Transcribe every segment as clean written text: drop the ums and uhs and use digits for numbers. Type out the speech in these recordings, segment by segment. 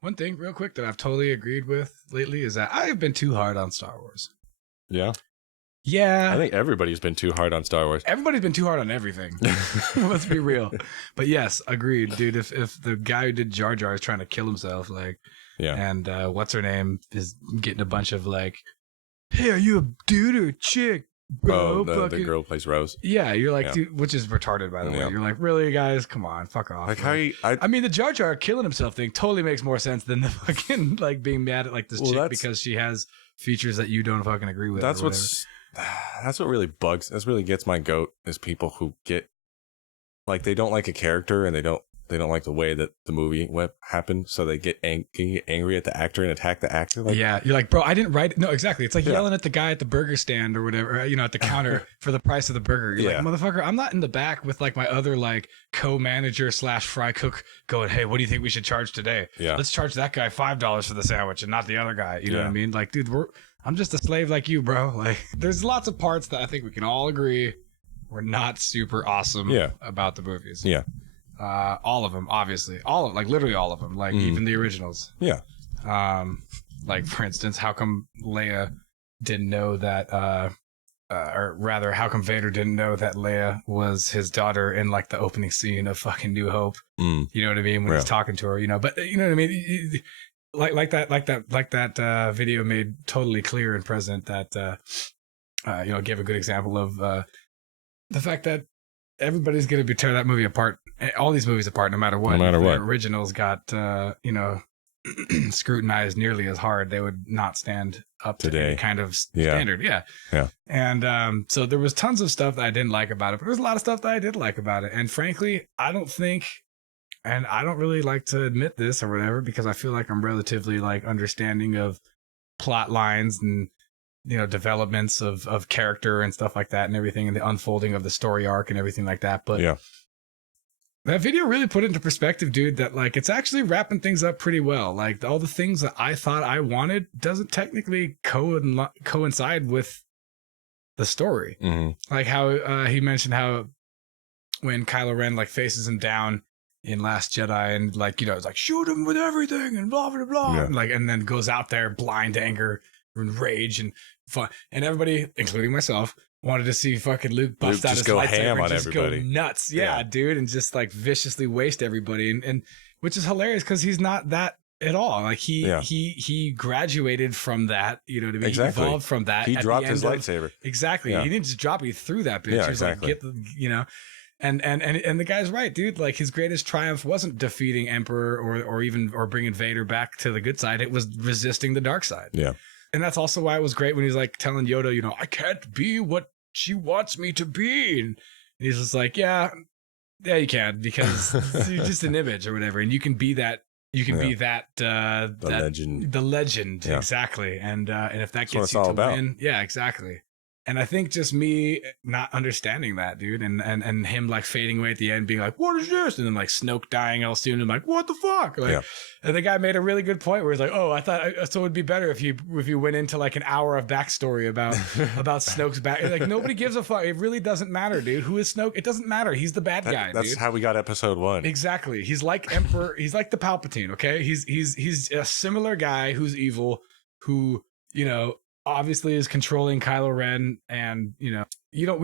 One thing, real quick, that I've totally agreed with lately is that I've been too hard on Star Wars. Yeah? Yeah. I think everybody's been too hard on Star Wars. Everybody's been too hard on everything. Let's be real. But yes, agreed, dude. If the guy who did Jar Jar is trying to kill himself, like, Yeah. and what's her name is getting a bunch of like, hey, are you a dude or a chick? Bro, the girl plays Rose. Yeah, you're like, dude, which is retarded, by the way. You're like, really, guys? Come on, fuck off. Like, I mean, the Jar Jar killing himself thing totally makes more sense than the fucking like being mad at like this chick because she has features that you don't fucking agree with. That's what really bugs. That's really gets my goat is people who get like they don't like a character and they don't like the way that the movie happened, so they get angry at the actor and attack the actor. Like, yeah, you're like, bro, I didn't write it. No, exactly. It's like yelling at the guy at the burger stand or whatever, at the counter for the price of the burger. You're like, motherfucker, I'm not in the back with like my other like co-manager / fry cook going, hey, what do you think we should charge today? Yeah, let's charge that guy $5 for the sandwich and not the other guy. You know what I mean? Like, dude, I'm just a slave like you, bro. Like, there's lots of parts that I think we can all agree were not super awesome about the movies. Yeah. All of them, obviously. Literally all of them. Like, even the originals. Yeah. Like, for instance, how come Leia didn't know that, or rather, how come Vader didn't know that Leia was his daughter in, like, the opening scene of fucking New Hope? You know what I mean? When he's talking to her, but you know what I mean? Like that video made totally clear and present that, gave a good example of, the fact that everybody's going to tear that movie apart, all these movies apart, no matter what. No matter if what. The originals got, scrutinized nearly as hard, they would not stand up to any kind of standard. Yeah. And so there was tons of stuff that I didn't like about it, but there was a lot of stuff that I did like about it. And frankly, I don't really like to admit this or whatever, because I feel like I'm relatively like understanding of plot lines and developments of character and stuff like that and everything, and the unfolding of the story arc and everything like that. But that video really put into perspective, dude, that like it's actually wrapping things up pretty well. Like all the things that I thought I wanted doesn't technically coincide with the story. Like how he mentioned how when Kylo Ren like faces him down in Last Jedi and like, it's like shoot him with everything and blah, blah, blah. And then goes out there blind anger and rage and fun, and everybody, including myself, wanted to see fucking Luke bust out his lightsaber and just go nuts, dude, and just like viciously waste everybody, and which is hilarious because he's not that at all. Like he graduated from that, you know what I mean? Exactly. He evolved from that. He dropped his lightsaber. Exactly. He didn't just drop it; he threw that bitch. Yeah, he was exactly. like, And the guy's right, dude. Like his greatest triumph wasn't defeating Emperor or bringing Vader back to the good side. It was resisting the dark side. Yeah. And that's also why it was great when he's like telling Yoda, I can't be what she wants me to be. And he's just like, yeah, you can, because you're just an image or whatever. And you can be that. You can be the legend. The legend, exactly. And if that gets you to win, exactly. And I think just me not understanding that, dude, and him like fading away at the end, being like, "What is this?" And then like Snoke dying all soon, and like, "What the fuck?" Like, and the guy made a really good point where he's like, "Oh, I thought so. It'd be better if you went into like an hour of backstory about Snoke's back. Like nobody gives a fuck. It really doesn't matter, dude. Who is Snoke? It doesn't matter. He's the bad guy. That's dude. How we got episode 1. Exactly. He's like Emperor. He's like the Palpatine. Okay. He's a similar guy who's evil, who obviously is controlling Kylo Ren, and we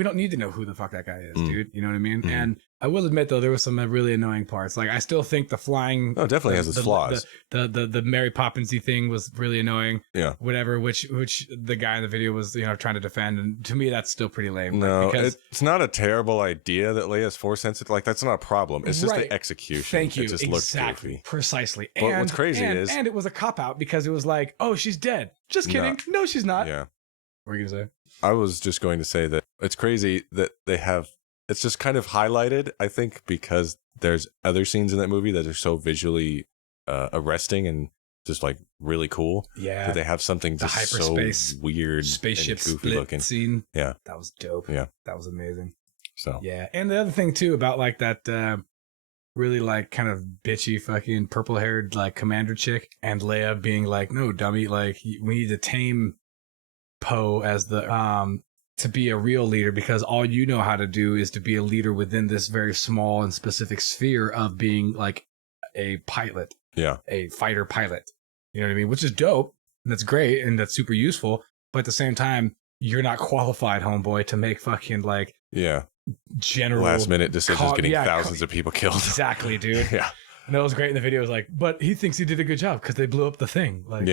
don't need to know who the fuck that guy is, dude. You know what I mean? And I will admit though, there was some really annoying parts. Like I still think the flying definitely has its flaws. The Mary Poppins-y thing was really annoying. Yeah. Whatever, which the guy in the video was trying to defend, and to me that's still pretty lame. No, like, because it's not a terrible idea that Leia's force sensitive. Like that's not a problem. It's just the execution. Thank you. It just exactly. Looked goofy. Precisely. But what's crazy is it was a cop out because it was like, oh, she's dead. Just kidding. No, she's not. Yeah. What were you gonna say? I was just going to say that it's crazy that they have. It's just kind of highlighted, I think, because there's other scenes in that movie that are so visually arresting and just like really cool. Yeah, that they have something just so weird, spaceship and goofy split looking scene. Yeah, that was dope. Yeah, that was amazing. So yeah, and the other thing too about like that really like kind of bitchy fucking purple haired like commander chick, and Leia being like, "No, dummy, like we need to tame Poe as the to be a real leader, because all you know how to do is to be a leader within this very small and specific sphere of being like a pilot, a fighter pilot. You know what I mean? Which is dope, and that's great, and that's super useful. But at the same time, you're not qualified, homeboy, to make fucking like general last minute decisions getting thousands of people killed. Exactly, dude. Yeah. And that was great in the video. It was like, but he thinks he did a good job because they blew up the thing. Like,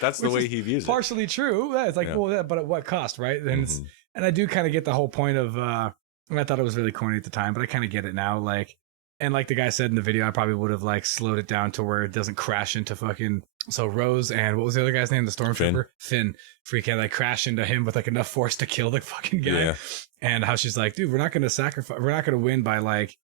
that's the way he views it. Partially true. Yeah, it's like, well, but at what cost, right? And and I do kind of get the whole point of. And I thought it was really corny at the time, but I kind of get it now. Like, and like the guy said in the video, I probably would have like slowed it down to where it doesn't crash into fucking. So Rose and what was the other guy's name? The stormtrooper, Finn. Freaking like crash into him with like enough force to kill the fucking guy. Yeah. And how she's like, dude, we're not going to sacrifice. We're not going to win by like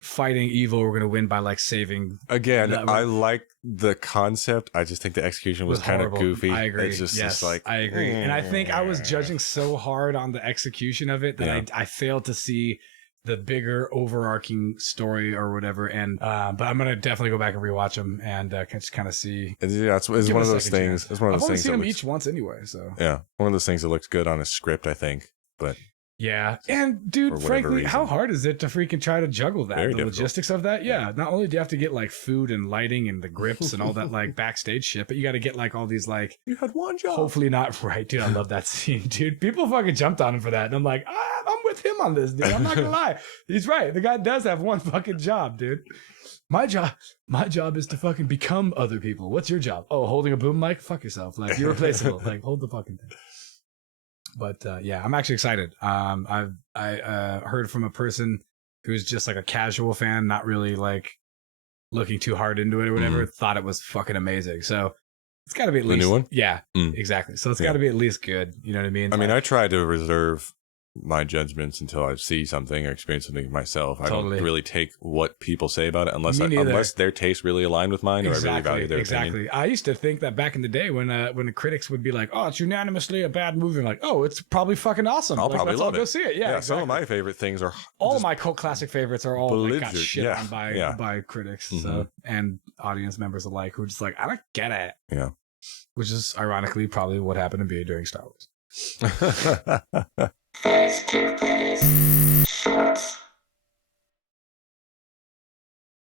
fighting evil. We're going to win by like saving. Again, I like the concept. I just think the execution was kind of goofy. I agree. It's just like I agree. And I think I was judging so hard on the execution of it that I failed to see the bigger overarching story or whatever. And but I'm gonna definitely go back and rewatch them and just kind of see. Yeah, it's one of those things. It's one of those things. I've only seen them each once anyway, so yeah, one of those things that looks good on a script, I think. But yeah, and dude, frankly, how hard is it to freaking try to juggle that? Very the difficult. Logistics of that, yeah. Not only do you have to get like food and lighting and the grips and all that like backstage shit, but you got to get like all these like. You had one job. Hopefully not right, dude. I love that scene, dude. People fucking jumped on him for that, and I'm like, I'm with him on this, dude. I'm not gonna lie. He's right. The guy does have one fucking job, dude. My job is to fucking become other people. What's your job? Oh, holding a boom mic? Fuck yourself. Like, you're replaceable. Like, hold the fucking thing. But yeah, I'm actually excited. I heard from a person who's just like a casual fan, not really like looking too hard into it or whatever, thought it was fucking amazing. So it's got to be at least the new one. Yeah, exactly. So it's got to be at least good. You know what I mean? I mean, I try to reserve my judgments until I see something or experience something myself. I don't really take what people say about it unless their tastes really align with mine or I really value their opinion. I used to think that back in the day when the critics would be like, "Oh, it's unanimously a bad movie," I'm like, "Oh, it's probably fucking awesome. I'll probably love it. Go see it." Yeah, Some of my favorite things are all of my cult classic favorites are all like, got shit on by critics so and audience members alike who are just like, "I don't get it." Yeah, which is ironically probably what happened to me during Star Wars. Face to face shots.